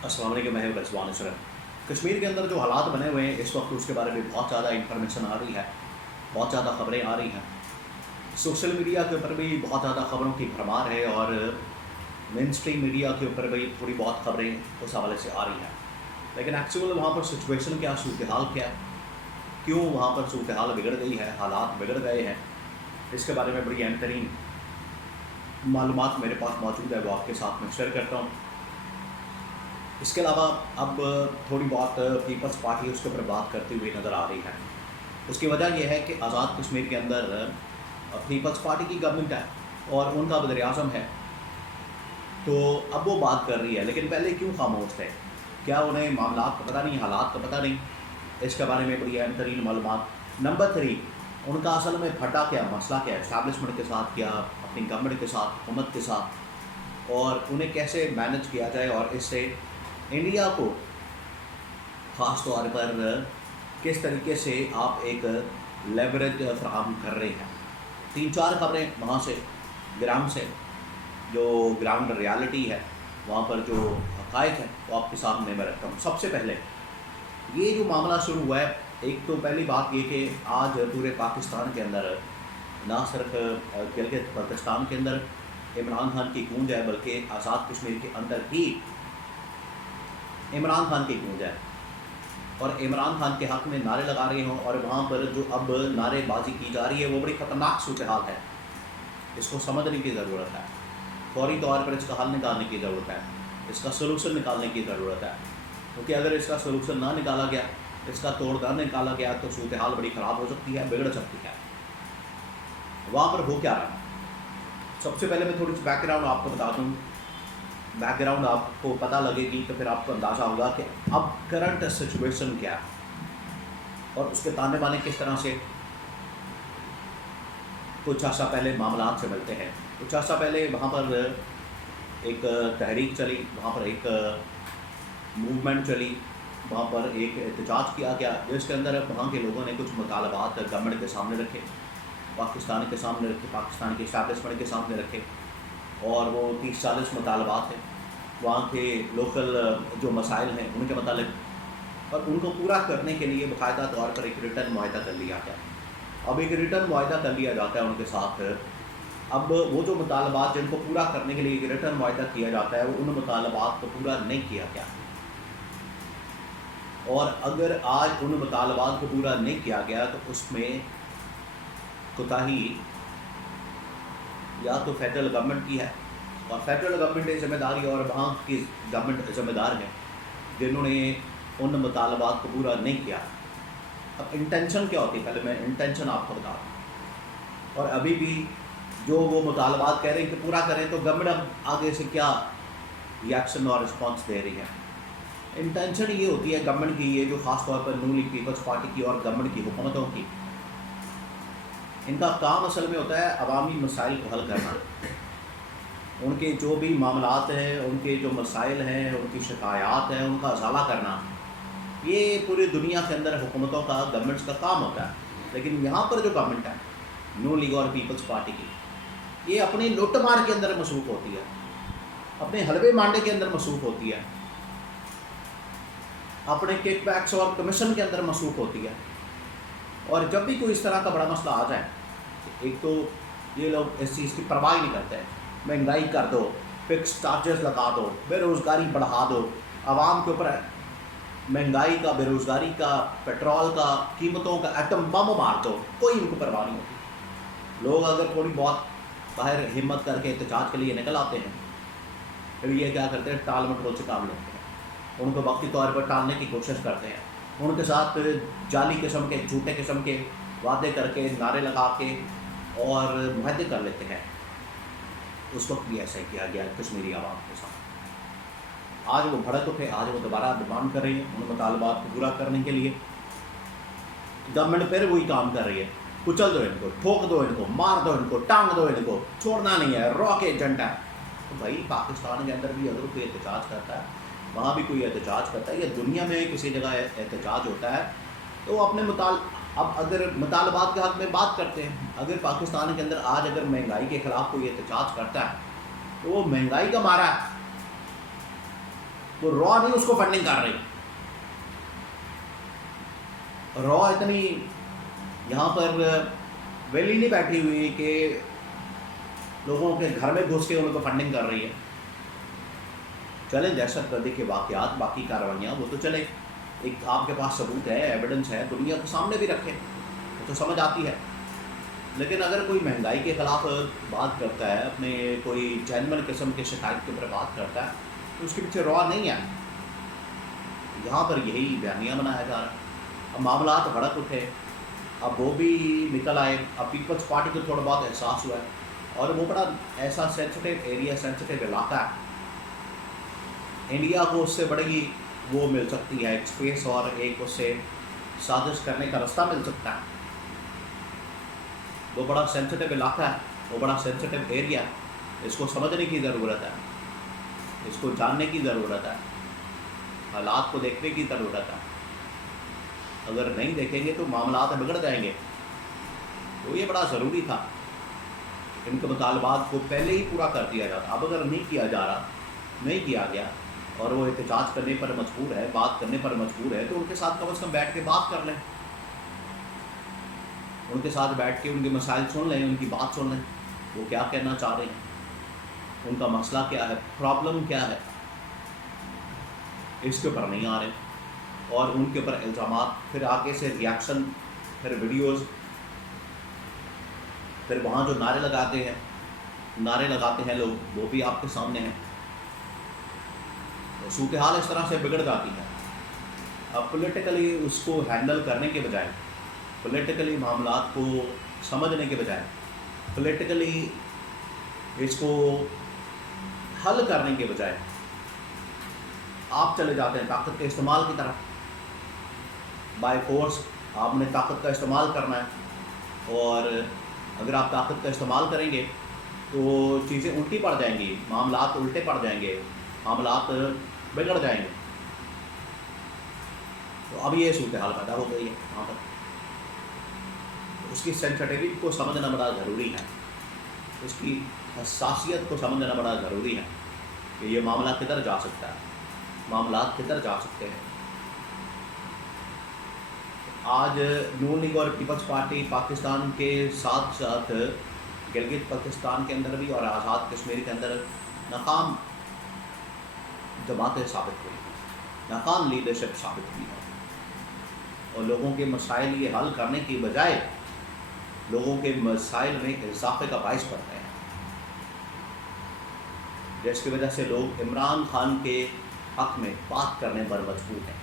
अस्सलाम वालेकुम, मैं हूं रिजवान असरफ। कश्मीर के अंदर जो हालात बने हुए हैं इस वक्त, उसके बारे में बहुत ज़्यादा इंफॉर्मेशन आ रही है, बहुत ज़्यादा ख़बरें आ रही हैं। सोशल मीडिया के ऊपर भी बहुत ज़्यादा ख़बरों की भरमार है और मेन स्ट्रीम मीडिया के ऊपर भी थोड़ी बहुत ख़बरें उस हवाले से आ रही हैं। लेकिन एक्चुअल वहाँ पर सिचुएशन क्या, सूरत हाल क्या है, क्यों वहाँ पर सूरत हाल बिगड़ गई है, हालात बिगड़ गए हैं, इसके बारे में बड़ी अहम तरीन मालूमात मेरे पास मौजूद है, वो आपके साथ में शेयर करता हूँ। इसके अलावा अब थोड़ी बहुत पीपल्स पार्टी उसके ऊपर बात करती हुई नज़र आ रही है। उसकी वजह यह है कि आज़ाद कश्मीर के अंदर पीपल्स पार्टी की गवर्नमेंट है और उनका वज़ीर आज़म है, तो अब वो बात कर रही है। लेकिन पहले क्यों खामोश थे? क्या उन्हें मामलात का पता नहीं, हालात का पता नहीं? इसके बारे में बड़ी अहम तरीन मालूमात। नंबर 3, उनका असल में फटा क्या, मसला क्या है इस्टेब्लिशमेंट के साथ, क्या अपनी गवर्नमेंट के साथ, हुकूमत के साथ, और उन्हें कैसे मैनेज किया जाए और इससे इंडिया को ख़ास तौर पर किस तरीके से आप एक लेवरेज फ़राहम कर रहे हैं। 3-4 खबरें वहाँ से, ग्राउंड से, जो ग्राउंड रियलिटी है, वहाँ पर जो हक़ाइक़ है वो आपके सामने मैं रखता हूँ। सबसे पहले ये जो मामला शुरू हुआ है, एक तो पहली बात ये कि आज पूरे पाकिस्तान के अंदर, ना सिर्फ गिलगित बल्तिस्तान के अंदर इमरान खान की गूंज है, बल्कि आज़ाद कश्मीर के अंदर ही इमरान खान की गूंज है और इमरान खान के हक़ में नारे लगा रहे हों। और वहाँ पर जो अब नारेबाजी की जा रही है वो बड़ी ख़तरनाक सूरत हाल है, इसको समझने की ज़रूरत है। फौरी तौर पर इसका हल निकालने की ज़रूरत है, इसका सलूशन निकालने की ज़रूरत है, क्योंकि अगर इसका सलूशन ना निकाला गया, इसका तोड़ ना निकाला गया, तो सूरत हाल बड़ी ख़राब हो सकती है, बिगड़ सकती है। वहाँ पर हो क्या रहा है, सबसे पहले मैं थोड़ी सी बैकग्राउंड आपको बता दूँ। बैकग्राउंड आपको पता लगेगी तो फिर आपको अंदाज़ा होगा कि अब करंट सिचुएशन क्या है और उसके ताने बाने किस तरह से कुछ अर्सा पहले मामला से मिलते हैं। कुछ अर्सा पहले वहाँ पर एक तहरीक चली, वहाँ पर एक मूवमेंट चली, वहाँ पर एक एहतजाज किया गया, जिसके अंदर वहाँ के लोगों ने कुछ मुतालबात गवर्नमेंट के सामने रखे, पाकिस्तान के सामने रखे, पाकिस्तान के इस्टेब्लिशमेंट के सामने रखे, और वो 30-40 मुतालबात हैं वहाँ के लोकल जो मसाइल हैं उनके मतलब, और उनको पूरा करने के लिए बाकायदा तौर पर एक रिटर्न मुआहदा कर लिया गया। अब एक रिटर्न मुआहदा कर लिया जाता है उनके साथ। अब वो जो मुतालबात जिनको पूरा करने के लिए एक रिटर्न मुआहदा किया जाता है, वो उन मुतालबात को पूरा नहीं किया गया, और अगर आज उन मुतालबात को पूरा नहीं किया गया तो उसमें कोताही या तो फेडरल गवर्नमेंट की है, और फेडरल गवर्नमेंट ज़िम्मेदारी और वहाँ की गवर्नमेंट ज़िम्मेदार हैं जिन्होंने उन मुतालबात को पूरा नहीं किया। अब इंटेंशन क्या होती है, पहले मैं इंटेंशन आपको बता दूँ। और अभी भी जो वो मुतालबात कह रहे हैं कि पूरा करें, तो गवर्नमेंट अब आगे से क्या रिएक्शन और रिस्पॉन्स दे रही है। इंटेंशन ये होती है गवर्नमेंट की, ये जो ख़ास तौर पर नून लीग पीपल्स पार्टी की और गवर्नमेंट की हुकूमतों की, इनका काम असल में होता है अवामी मसाइल को हल करना। उनके जो भी मामलात हैं, उनके जो मसाइल हैं, उनकी शिकायत हैं, उनका अजाला करना, ये पूरी दुनिया के अंदर हुकूमतों का, गवर्नमेंट्स का काम होता है। लेकिन यहाँ पर जो गवर्नमेंट है नून लीग और पीपल्स पार्टी की, ये अपनी लुट मार के अंदर मसरूफ़ होती है, अपने हलवे मांडे के अंदर मसरूफ़ होती है, अपने किकबैक्स और कमीशन के अंदर मसरूफ़ होती है। और जब भी कोई इस तरह का बड़ा मसला आ जाए, एक तो ये लोग इस चीज़ की परवाह ही नहीं करते हैं। महंगाई कर दो, फिक्स चार्जेस लगा दो, बेरोज़गारी बढ़ा दो, आवाम के ऊपर महंगाई का, बेरोज़गारी का, पेट्रोल का, कीमतों का एटम बम मार दो, कोई उनको परवाह नहीं होती। लोग अगर थोड़ी बहुत बाहर हिम्मत करके एहतजाज के लिए निकल आते हैं, फिर ये क्या करते हैं, टाल मटोल से काम लेते हैं, उनको वक्ती तौर पर टालने की कोशिश करते हैं, उनके साथ जाली किस्म के, झूठे किस्म के वादे करके, नारे लगा के और मुआहदे कर लेते हैं। उस वक्त भी ऐसा ही किया गया कश्मीरी आवाम के साथ। आज वो भड़क उठे, आज वो दोबारा डिमांड कर रही है उन मुतालबात को पूरा करने के लिए। गवर्नमेंट फिर वही काम कर रही है, कुचल दो इनको, ठोक दो इनको, मार दो इनको, टांग दो इनको, छोड़ना नहीं है, रॉक एजेंट है। तो भाई पाकिस्तान के अंदर भी अगर कोई एहतजाज करता है, वहाँ भी कोई एहतजाज करता है, या दुनिया में किसी जगह एहतजाज होता है, तो वो अपने अब अगर मुतालबात के हक़ में बात करते हैं। अगर पाकिस्तान के अंदर आज अगर महंगाई के ख़िलाफ़ कोई एहतजाज करता है, तो वो महंगाई का मारा है, وہ را نہیں اس کو فنڈنگ کر رہی. را اتنی یہاں پر ویلی نہیں بیٹھی ہوئی کہ لوگوں کے گھر میں گھس کے ان کو فنڈنگ کر رہی ہے. چلیں دہشت گردی کے واقعات باقی کارروائیاں وہ تو چلے، ایک آپ کے پاس ثبوت ہے، ایویڈنس ہے، دنیا کے سامنے بھی رکھے وہ تو سمجھ آتی ہے. لیکن اگر کوئی مہنگائی کے خلاف بات کرتا ہے، اپنے کوئی جینون قسم کے شکایت کے اوپر بات کرتا ہے، تو اس کے پیچھے را نہیں ہے. یہاں پر یہی بیانیہ بنایا جا رہا ہے. اب معاملات بھڑک اٹھے، اب وہ بھی نکل آئے. اب پیپلز پارٹی کو تھوڑا بہت احساس ہوا ہے، اور وہ بڑا ایسا سینسٹیو ایریا، سینسٹیو علاقہ ہے. انڈیا کو اس سے بڑی وہ مل سکتی ہے ایک اسپیس، اور ایک اس سے سازش کرنے کا رستہ مل سکتا ہے. وہ بڑا سینسٹیو علاقہ ہے، وہ بڑا سینسٹیو ایریا ہے. اس کو سمجھنے کی ضرورت ہے، اس کو جاننے کی ضرورت ہے، حالات کو دیکھنے کی ضرورت ہے. اگر نہیں دیکھیں گے تو معاملات بگڑ جائیں گے. تو یہ بڑا ضروری تھا ان کے مطالبات کو پہلے ہی پورا کر دیا جاتا. اب اگر نہیں کیا جا رہا، نہیں کیا گیا، اور وہ احتجاج کرنے پر مجبور ہے، بات کرنے پر مجبور ہے، تو ان کے ساتھ کم از کم بیٹھ کے بات کر لیں. ان کے ساتھ بیٹھ کے ان کے مسائل سن لیں، ان کی بات سن لیں، وہ کیا کہنا چاہ رہے ہیں، ان کا مسئلہ کیا ہے، پرابلم کیا ہے. اس کے اوپر نہیں آ رہے، اور ان کے اوپر الزامات، پھر آگے سے ریاکشن، پھر ویڈیوز، پھر وہاں جو نعرے لگاتے ہیں لوگ، وہ بھی آپ کے سامنے ہیں. صورتحال اس طرح سے بگڑ جاتی ہے. اب پولیٹیکلی اس کو ہینڈل کرنے کے بجائے، پولیٹیکلی معاملات کو سمجھنے کے بجائے، پولیٹیکلی اس کو حل کرنے کے بجائے، آپ چلے جاتے ہیں طاقت کے استعمال کی طرف. بائی فورس آپ نے طاقت کا استعمال کرنا ہے، اور اگر آپ طاقت کا استعمال کریں گے تو چیزیں الٹی پڑ جائیں گی، معاملات الٹے پڑ جائیں گے، معاملات بگڑ جائیں گے. تو اب یہ صورتحال پیدا ہو گئی ہے وہاں پر. اس کی سینسٹیوٹی کو سمجھنا بڑا ضروری ہے، اس کی حساسیت کو سمجھنا بڑا ضروری ہے کہ یہ معاملہ کدھر جا سکتا ہے، معاملات کدھر جا سکتے ہیں. آج نون لیگ اور پیپلز پارٹی پاکستان کے ساتھ ساتھ گلگت پاکستان کے اندر بھی اور آزاد کشمیر کے اندر ناکام جماعتیں ثابت ہوئی، ناکام لیڈرشپ ثابت ہوئی ہے. اور لوگوں کے مسائل یہ حل کرنے کی بجائے لوگوں کے مسائل میں اضافے کا باعث بن رہے ہیں، جس کی وجہ سے لوگ عمران خان کے حق میں بات کرنے پر مجبور ہیں.